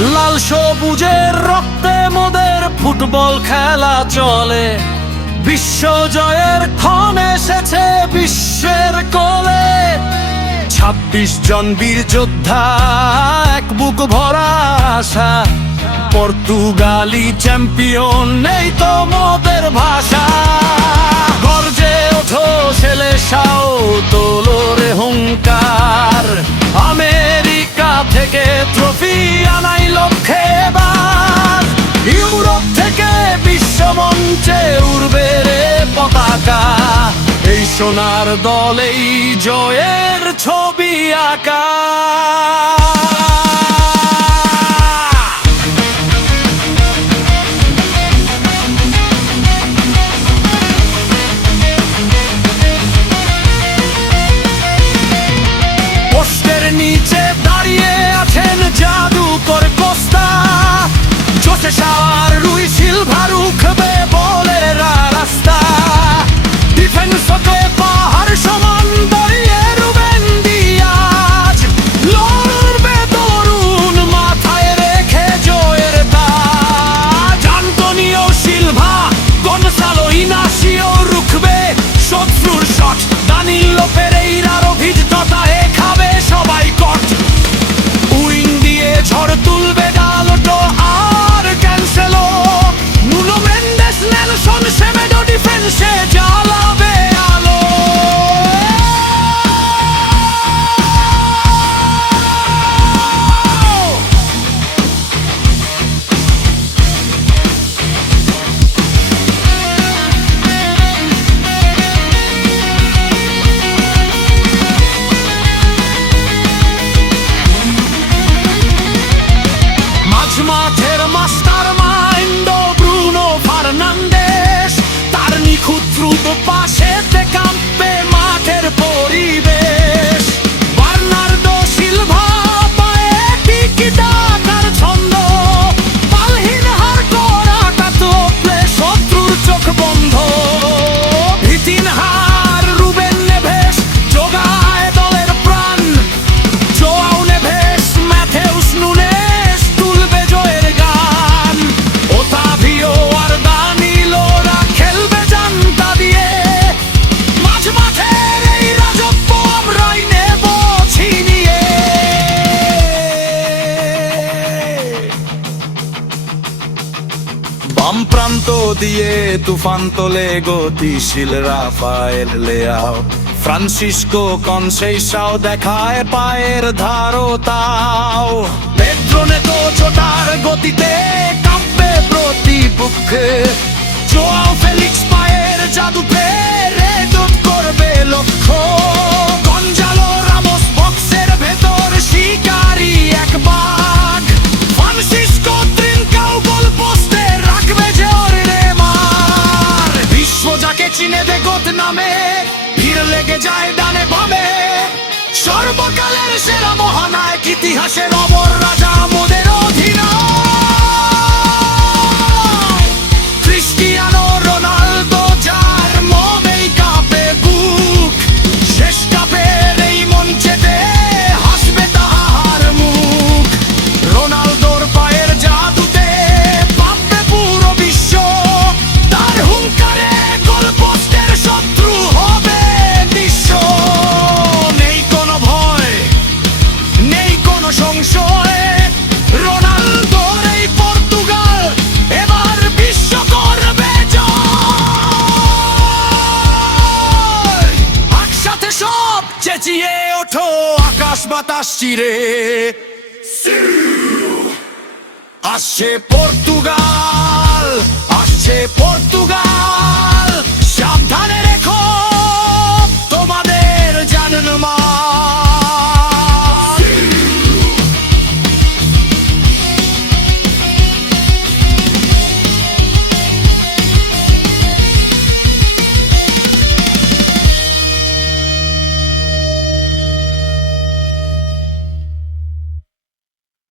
লাল সবুজের রক্তে মোদের ফুটবল খেলা চলে, বিশ্ব জয়ের ক্ষণ এসেছে বিশ্বের কোলে। 26 জন বীর যোদ্ধা, এক বুক ভরা আশা, পর্তুগালি চ্যাম্পিয়ন নেই তো মোদের ভাষা। গর্জে ওঠো সেলেসাও, তোলো রে হুঙ্কার, আমেরিকা থেকে ট্রফি আনাই লক্ষ্যে বার। ইউরোপ থেকে বিশ্ব মঞ্চে উড়বে রে পতাকা, এই সোনার দলেই জয়ের ছবি আঁকা। পোস্টের নিচে দাঁড়িয়ে আছেন জাদুকর কোস্তা, জোসে শাওয়ার, রুই সিলভা রুখবে বলের রাস্তা। ডিফেন্সকে পাহাড় সমান দাঁড়িয়ে রুবেন দিয়াজ, লড়বে তরুণ মাথায় রেখে জয়ের তাজ। আন্তোনিও সিলভা, গনসালো ইনাসিও রুখবে শত্রুর শট, দানিলো পেরেইরার অভিজ্ঞতায় খাবে সবাই কট। উইং দিয়ে ঝড় তুলবে ডালোটো আর Cancelo, Nuno Mendes, Nelson Semedo ডিফেন্সে জ্বালাবে আলো। মাঠের মাস্টার মাইন্ড ব্রুনো ফার্নান্দেস, তার নিখুঁত দ্রুত পাশেতে কাঁপবে মাঠের পরিবেশ। বার্নার্ডো সিলভা পায়ে টিকি টাকার ছন্দ, পালহীন হার করা কাতলে শত্রুর চোখ বন্ধ। ভিতিনহার, রুবেন নেভেস জোগায় দলের প্রাণ, জোয়াও নেভেস, ম্যাথেউস নুনেস তুলবে জয়ের গান। ওতাভিও আর দানিলোরা খেলবে জানতা দিয়ে, মাঝ মাঠের এই রাজত্ব আমরাই নেব ছিনিয়ে। বাম প্রান্ত দিয়ে তুফান তোলে গতিশীল রাফায়েল লেয়াও, ফ্রান্সিসকো কনসেইসাও দেখায় পায়ের ধারতাও। পেড্রোনে তো ছোটার গতিতে কাঁপবে প্রতিপক্ষে, জোয়াও ফেলিক্স পায়ের জাদুতে রেড করবে লক্ষ্য। গঞ্জালো রামোস বক্সের ভেতর শিকারি এক বাঘ, ফ্রান্সিসকো ট্রিনকাও গোল পোস্টে রাখবে যে ওর রে মার। বিশ্ব যাকে চিনে দে গোত নামে, ভিড় লেগে যায় ডানে বামে, সর্বকালের সেরা মহানায়ক, ইতিহাসের অমর রাজা মোদের অধিনায়ক। ক্রিস্টিয়ানো রোনালদো, যার মনেই কাঁপে বুক, শেষ কাপের এই মঞ্চেতে হাসবে তাহার মুখ। রোনালদোর পায়ের জাদুতে পাবে পুরো বিশ্ব, তার হুঙ্কারে গোল পোস্টের শত্রু হবে নিঃস্ব। নেই কোনো ভয়, নেই কোনো সংশয়, রোনালদোর এই পর্তুগাল এবার বিশ্ব করবে জয়। একসাথে সব চেঁচিয়ে ওঠো আকাশ বাতাস চিরে, আসছে পর্তুগাল, আসছে পর্তুগাল।